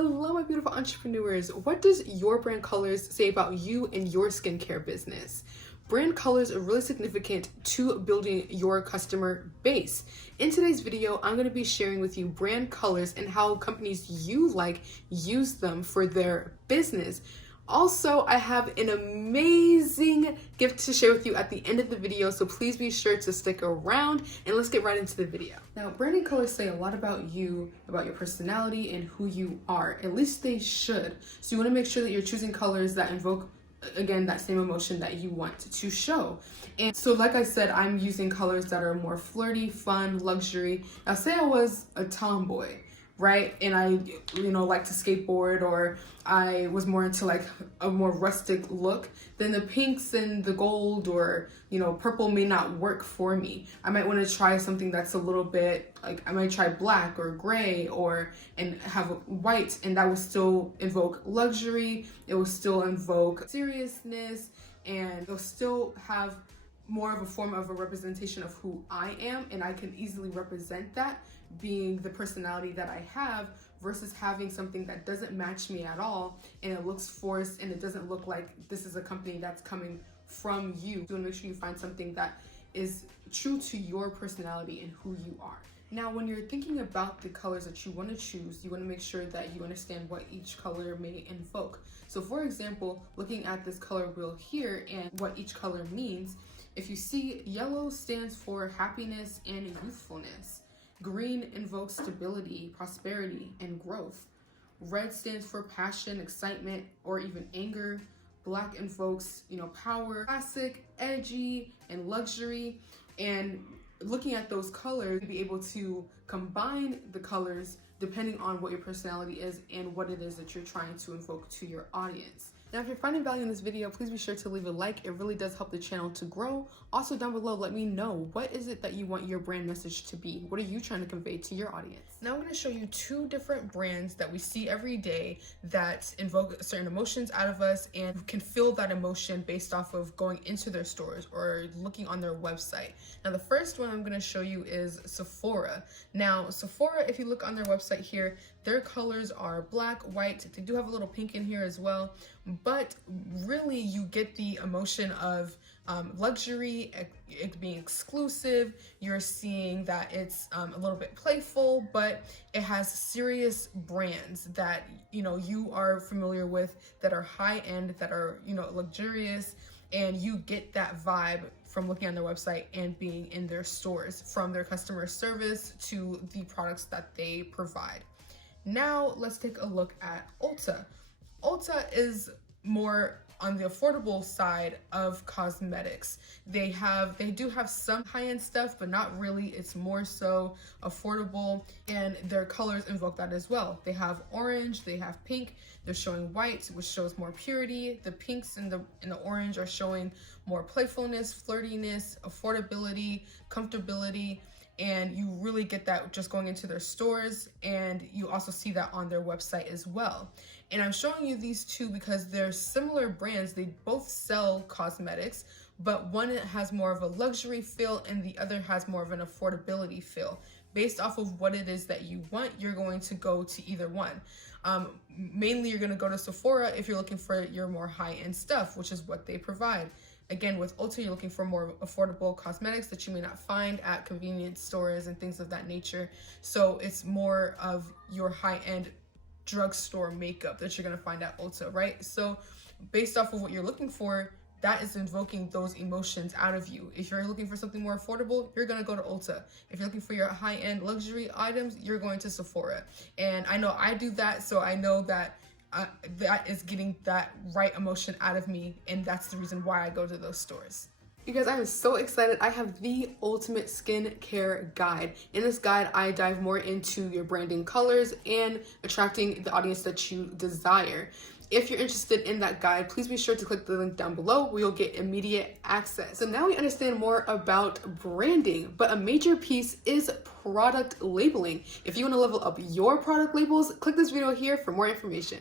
Hello, my beautiful entrepreneurs. What does your brand colors say about you and your skincare business? Brand colors are really significant to building your customer base. In today's video, I'm going to be sharing with you brand colors and how companies you like use them for their business. Also, I have an amazing gift to share with you at the end of the video, so please be sure to stick around and let's get right into the video. Now, branding colors say a lot about you, about your personality and who you are. At least they should. So you want to make sure that you're choosing colors that invoke, again, that same emotion that you want to show. And so like I said, I'm using colors that are more flirty, fun, luxury. Now say I was a tomboy, right? And I, like to skateboard, or I was more into like a more rustic look, then the pinks and the gold or, purple may not work for me. I might want to try something that's a little bit like, I might try black or gray and have white, and that will still invoke luxury. It will still invoke seriousness, and it'll still have more of a form of a representation of who I am, and I can easily represent that being the personality that I have, versus having something that doesn't match me at all and it looks forced and it doesn't look like this is a company that's coming from you. You want to make sure you find something that is true to your personality and who you are. Now, when you're thinking about the colors that you want to choose, you want to make sure that you understand what each color may invoke. So for example, looking at this color wheel here and what each color means, if you see, yellow stands for happiness and youthfulness. Green invokes stability, prosperity, and growth. Red stands for passion, excitement, or even anger. Black invokes, power, classic, edgy, and luxury. And looking at those colors, you'll be able to combine the colors depending on what your personality is and what it is that you're trying to invoke to your audience. Now, if you're finding value in this video, please be sure to leave a like. It really does help the channel to grow. Also, down below, let me know, what is it that you want your brand message to be? What are you trying to convey to your audience? Now, I'm going to show you two different brands that we see every day that invoke certain emotions out of us and can feel that emotion based off of going into their stores or looking on their website. Now, the first one I'm going to show you is Sephora. Now, Sephora, if you look on their website here, their colors are black, white. They do have a little pink in here as well, but really you get the emotion of luxury, it being exclusive. You're seeing that it's a little bit playful, but it has serious brands that you are familiar with, that are high end, that are luxurious, and you get that vibe from looking on their website and being in their stores, from their customer service to the products that they provide. Now let's take a look at Ulta. Ulta is more on the affordable side of cosmetics. They do have some high-end stuff, but not really. It's more so affordable, and their colors invoke that as well. They have orange, they have pink, they're showing white, which shows more purity. The pinks and the orange are showing more playfulness, flirtiness, affordability, comfortability. And you really get that just going into their stores, and you also see that on their website as well. And I'm showing you these two because they're similar brands. They both sell cosmetics, but one has more of a luxury feel and the other has more of an affordability feel. Based off of what it is that you want, you're going to go to either one. Mainly you're going to go to Sephora if you're looking for your more high-end stuff, which is what they provide. Again, with Ulta, you're looking for more affordable cosmetics that you may not find at convenience stores and things of that nature. So it's more of your high-end drugstore makeup that you're going to find at Ulta, right? So based off of what you're looking for, that is invoking those emotions out of you. If you're looking for something more affordable, you're going to go to Ulta. If you're looking for your high-end luxury items, you're going to Sephora. And I know I do that, so I know that that is getting that right emotion out of me, and that's the reason why I go to those stores. You guys, I am so excited. I have the ultimate skincare guide. In this guide, I dive more into your branding colors and attracting the audience that you desire. If you're interested in that guide, please be sure to click the link down below where you'll get immediate access. So now we understand more about branding, but a major piece is product labeling. If you want to level up your product labels, click this video here for more information.